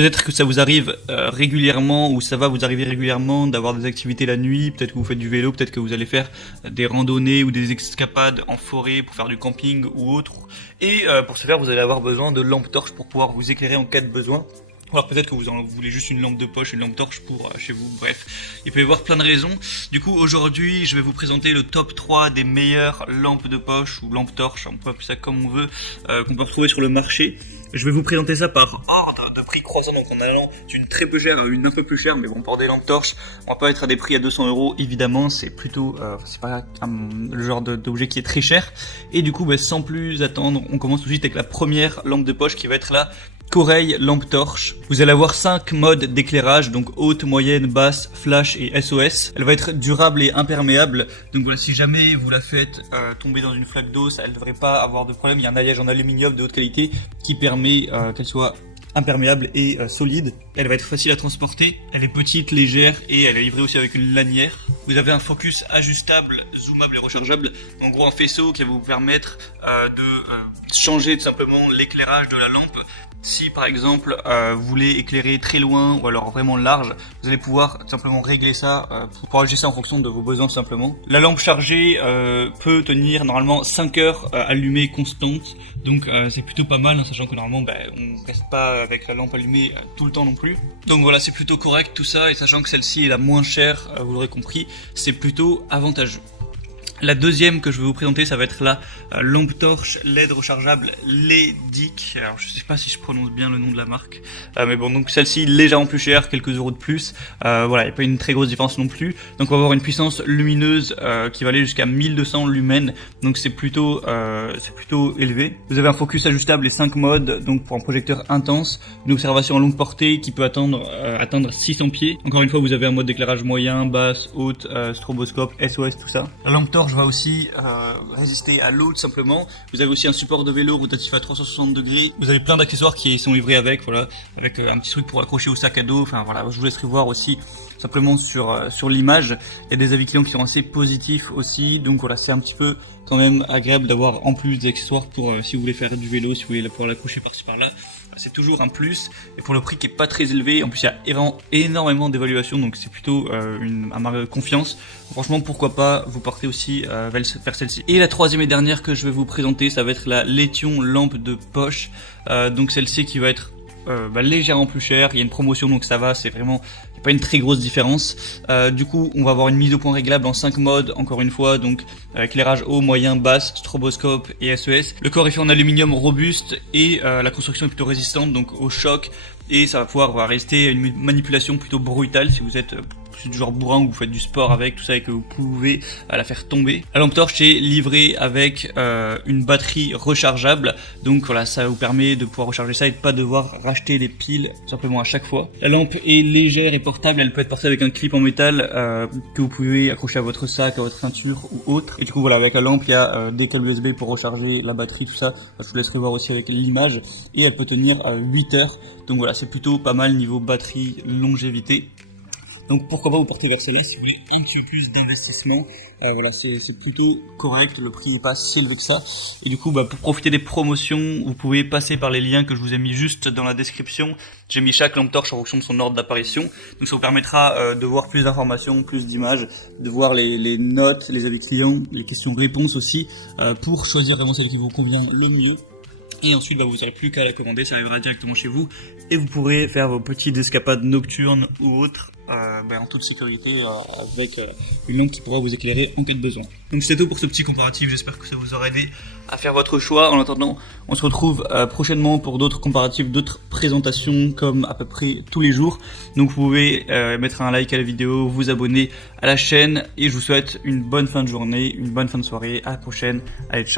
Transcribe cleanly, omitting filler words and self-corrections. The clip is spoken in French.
Peut-être que ça vous arrive régulièrement, ou ça va vous arriver régulièrement d'avoir des activités la nuit, peut-être que vous faites du vélo, peut-être que vous allez faire des randonnées ou des escapades en forêt pour faire du camping ou autre. Et pour ce faire, vous allez avoir besoin de lampes torches pour pouvoir vous éclairer en cas de besoin. Alors peut-être que vous voulez juste une lampe de poche, une lampe torche pour chez vous, bref. Il peut y avoir plein de raisons. Du coup, aujourd'hui, je vais vous présenter le top 3 des meilleures lampes de poche ou lampes torches, on peut appeler ça comme on veut, qu'on peut retrouver sur le marché. Je vais vous présenter ça par ordre de prix croissant, donc en allant d'une très peu chère à une un peu plus chère, mais bon, pour des lampes torches, on va pas être à des prix à 200 €, évidemment, c'est plutôt, c'est pas le genre d'objet qui est très cher. Et du coup, sans plus attendre, on commence tout de suite avec la première lampe de poche qui va être la Corel lampe torche. Vous allez avoir 5 modes d'éclairage, donc haute, moyenne, basse, flash et SOS. Elle va être durable et imperméable, donc voilà, si jamais vous la faites tomber dans une flaque d'eau, elle ne devrait pas avoir de problème. Il y a un alliage en aluminium de haute qualité qui permet qu'elle soit imperméable et solide. Elle va être facile à transporter, elle est petite, légère et elle est livrée aussi avec une lanière. Vous avez un focus ajustable, zoomable et rechargeable. En gros, un faisceau qui va vous permettre de changer tout simplement l'éclairage de la lampe. Si par exemple vous voulez éclairer très loin ou alors vraiment large, vous allez pouvoir tout simplement régler ça pour ajuster ça en fonction de vos besoins tout simplement. La lampe chargée peut tenir normalement 5 heures allumée constante, donc c'est plutôt pas mal, sachant que normalement on reste pas avec la lampe allumée tout le temps non plus. Donc voilà, c'est plutôt correct tout ça, et sachant que celle-ci est la moins chère, vous l'aurez compris, c'est plutôt avantageux. La deuxième que je vais vous présenter, ça va être la lampe torche LED rechargeable Ledic. Alors je sais pas si je prononce bien le nom de la marque, mais bon, donc celle-ci légèrement plus chère, quelques euros de plus. Voilà, il n'y a pas une très grosse différence non plus. Donc on va avoir une puissance lumineuse qui va aller jusqu'à 1200 lumens, donc c'est plutôt élevé. Vous avez un focus ajustable et 5 modes, donc pour un projecteur intense, une observation à longue portée qui peut atteindre 600 pieds. Encore une fois, vous avez un mode d'éclairage moyen, basse, haute, stroboscope, SOS, tout ça. La lampe torche va aussi résister à l'eau tout simplement. Vous avez aussi un support de vélo rotatif à 360 degrés. Vous avez plein d'accessoires qui sont livrés avec, voilà, avec un petit truc pour accrocher au sac à dos. Enfin voilà, je vous laisserai voir aussi simplement sur l'image. Il y a des avis clients qui sont assez positifs aussi, donc voilà, c'est un petit peu quand même agréable d'avoir en plus des accessoires pour si vous voulez faire du vélo, si vous voulez pouvoir l'accrocher par-ci par-là. C'est toujours un plus, et pour le prix qui est pas très élevé, en plus il y a vraiment énormément d'évaluations, donc c'est plutôt un marque de confiance. Franchement, pourquoi pas vous porter aussi vers celle-ci. Et la troisième et dernière que je vais vous présenter, ça va être la Letion lampe de poche. Donc celle-ci qui va être légèrement plus chère, il y a une promotion donc ça va, c'est vraiment pas une très grosse différence. Du coup on va avoir une mise au point réglable en 5 modes, encore une fois, donc éclairage haut, moyen, basse, stroboscope et SES. Le corps est fait en aluminium robuste et la construction est plutôt résistante donc au choc, et ça va pouvoir rester une manipulation plutôt brutale si vous êtes du genre bourrin ou vous faites du sport avec tout ça et que vous pouvez la faire tomber. La lampe torche est livrée avec une batterie rechargeable, donc voilà, ça vous permet de pouvoir recharger ça et de pas devoir racheter des piles simplement à chaque fois. La lampe est légère et portable, elle peut être portée avec un clip en métal que vous pouvez accrocher à votre sac, à votre ceinture ou autre. Et du coup voilà, avec la lampe il y a des câbles USB pour recharger la batterie, tout ça, je vous laisserai voir aussi avec l'image, et elle peut tenir 8 heures, donc voilà, c'est plutôt pas mal niveau batterie, longévité. Donc pourquoi pas vous porter vers celle-là si vous voulez un petit peu plus d'investissement. Voilà, c'est plutôt correct, le prix n'est pas si élevé que ça. Et du coup, pour profiter des promotions, vous pouvez passer par les liens que je vous ai mis juste dans la description. J'ai mis chaque lampe torche en fonction de son ordre d'apparition. Donc ça vous permettra de voir plus d'informations, plus d'images, de voir les notes, les avis clients, les questions-réponses aussi, pour choisir vraiment celle qui vous convient le mieux. Et ensuite, vous n'aurez plus qu'à la commander, ça arrivera directement chez vous. Et vous pourrez faire vos petites escapades nocturnes ou autres en toute sécurité avec une lampe qui pourra vous éclairer en cas de besoin. Donc c'était tout pour ce petit comparatif, j'espère que ça vous aura aidé à faire votre choix. En attendant, on se retrouve prochainement pour d'autres comparatifs, d'autres présentations comme à peu près tous les jours. Donc vous pouvez mettre un like à la vidéo, vous abonner à la chaîne, et je vous souhaite une bonne fin de journée, une bonne fin de soirée. À la prochaine, allez, ciao.